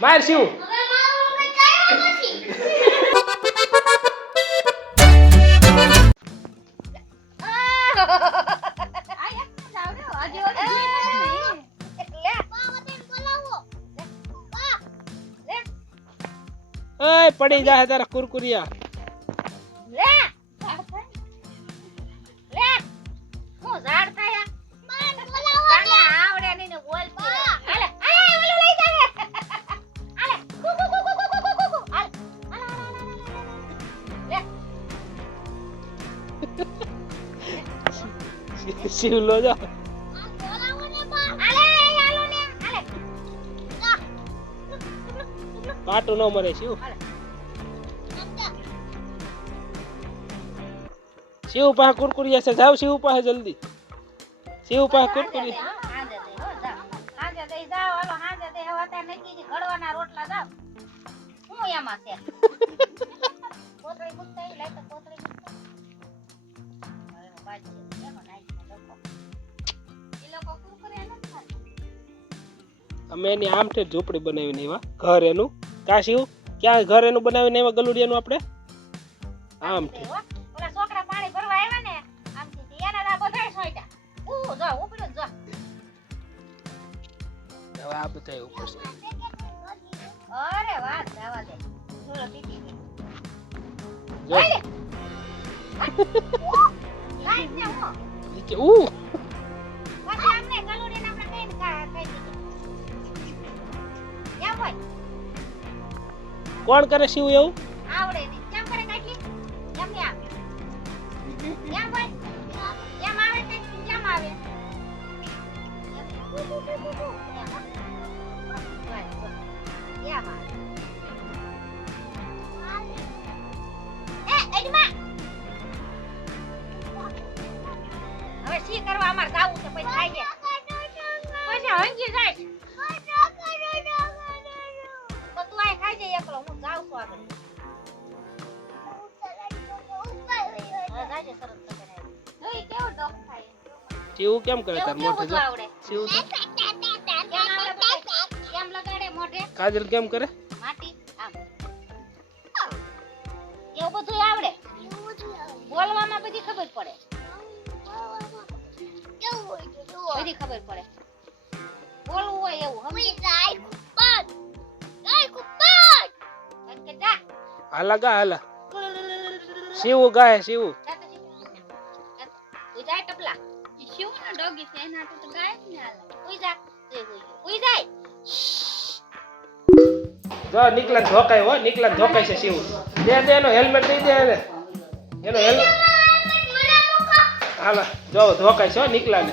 માર શિવ પડી જાય તારા કુરકુરિયા લે લે હું ઝાડ થાય મને બોલાવો તને આવડે નહીં ને બોલતી હાલે આય ઓલું લઈ જાવે હાલે કુ કુ કુ કુ કુ કુ કુ હાલે લે શિવ લો જા બોલાવો ને બા હાલે હાલો ને હાલે કાટો ન મરે શિવ શિવ પાસે કુરકુરિયા છે જાવ શિવ પાસે જલ્દી શિવ પાસે કુરકુરિયા હાજે દે જાવ હાલો હાજે દે હવે તાર નકી ઘડવાના રોટલા જાવ હું એમાં છે કોતરી મુકતા લઈ તો કોતરી મુકતા હવે બાજી એનો નાઈ લોકો એ લોકો કુરકુરિયા નથી ખાતા અમે એની આમઠે ઝૂંપડી બનાવીને એવા ઘર એનું કા શિવ ક્યાં ઘર એનું બનાવીને એવા ગલુડિયાનું આપણે આમઠે છોકરા પાણી ભરવા આવ્યા ને આમથી એના ના બધાય સોઈટા જો ઉપડ્યો જો હવે આ બધાય ઉપર છે અરે વાહ જવા દે થોડો પીતી જો લાઈટ ને હો નીચે પછી અમને ગલુડીને આપણે કઈ દીધું એમ હોય કોણ કરે શિવ એવું આવડે ને કેમ કરે કાટલી એમ ને આમ એમ હોય એમ આવે કે કેમ આવે હવે શી કરવા અમાર જાવું છે પછી ખાઈ ગયા પછી હંગી જાય તો તું આ ખાઈ જાય એકલો હું જાઉં છું આગળ જાજે સરસ કરે જોઈ કેવો ડોક થાય શિવ કેમ કરે તાર મોઢે જો આવડે શિવ કેમ લગાડે મોઢે કાજલ કેમ કરે માટી આમ એવું બધું આવડે બોલવામાં બધી ખબર પડે બધી ખબર પડે બોલવું હોય એવું સમજી જાય કે જા હાલા ગા હાલા શિવ ગાય શિવ ઉઈ જાય ટપલા શિવ નો ડોગી છે એના તો ગાય જ ને હાલ ઉઈ જા ઉઈ જાય જો નીકળન ધોકાય હો નીકળન ધોકાય છે શિવ દે દે એનો હેલ્મેટ દઈ દે એને એનો હેલ્મેટ હાલા જો ધોકાય છે હો નીકળાને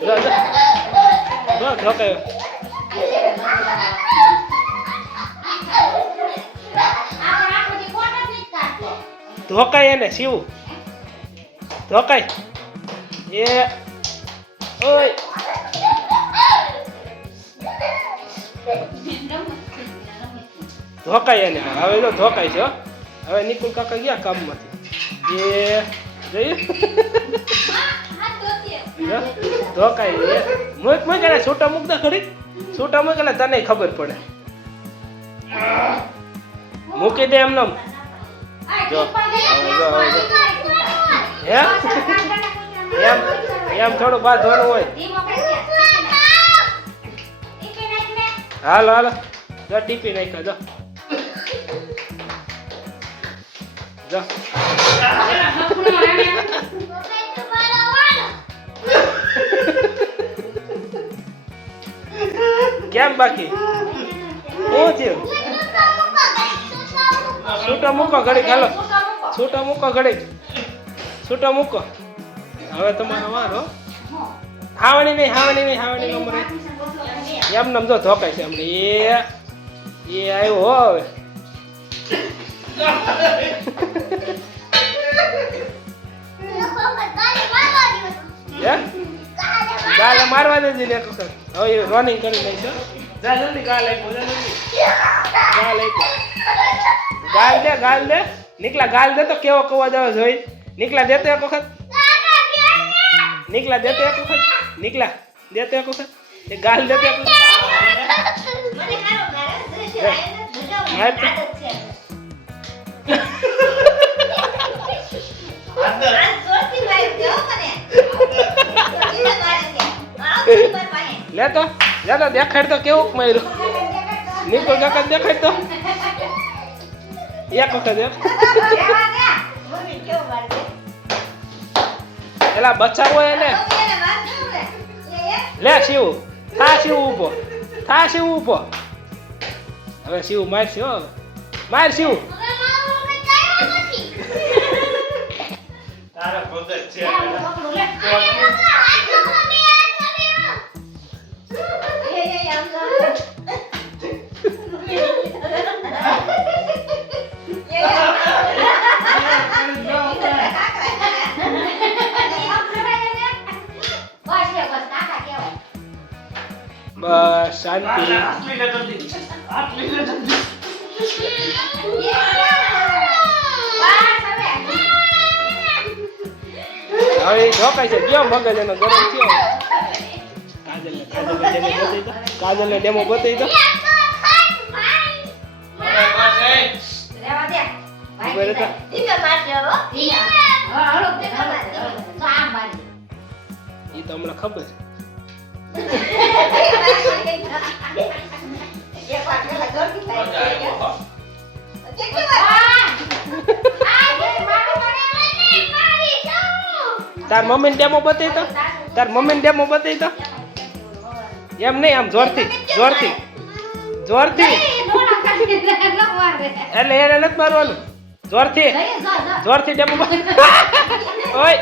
જો જો જો ધોકાય ધોકાય એને શિવ ધોકાય એ ઓય ધોકાય એને હવે જો ધોકાય છે હો હવે નિકુલ કાકા ગયા કામમાંથી એ જોયું ધોકાય એ મુક મુક એને છૂટા મૂક દે ખરી છૂટા મૂક એટલે તને ખબર પડે મૂકી દે એમને જો જો હે એમ એમ થોડું બાંધવાનું હોય હાલો હાલો જો ટીપી નાખ્યો જો જો કેમ બાકી શું થયું છૂટા મૂકો ઘડી હાલો છૂટા મૂકો ઘડી છૂટા મૂકો હવે તમારો વારો હાવણી નહીં નંબર એમ નમ જો ધોકાય છે હમણાં એ આવ્યો હો હવે ગાલે મારવા દેજે ને હવે રનિંગ કરી લઈશ જા જલ્દી ગાલે ગા લઈ ગાલ દે નીકળા ગાલ દે તો કેવો અવાજ આવે જોઈ નીકળા દેતો એક વખત નીકળા દેતો એક વખત નીકળા દેતો એક વખત એ ગાલ દેતો એક વખત મને હારો ગારે દ્રશ્ય આયને ભજાવવાની આદત છે આ જોરથી વાય ગયો મને ઈને મારે છે આવ ઉપર પાહે લેતો દેખાડ તો કેવું માર્યું નીકળ કાકા દેખાડ તો એક વખત રેવા દે મમ્મી કેવો મારે છે એલા બચાવો એને મમ્મી એને માર દઉં રે એ લે શિવ થા શિવ ઊભો હવે શિવ મારશે હો માર શિવ તારા પગજ છે બસ શાંતિ હવે ઢોકાય છે કેમ મગજ એનો ગરમ થયો કાજલને ડેમો બતાવી દો રેવા દે ઉભો રહેતો. ધીમે મારજો હો ધીમે હળો દે તો આમ મારી ઈ તો હમણાં ખબર એક વાર પેલા જોરથી મજા આવ્યો હો. કેટલી વાર આ જે મારું મને લઈને મારી જાઉં તાર મમ્મીને ડેમો બતાવી દો તાર મમ્મીને ડેમો બતાવી દો એમ નહીં આમ જોરથી એટલે એને નથી મારવાનું જોરથી ડેમો ઓય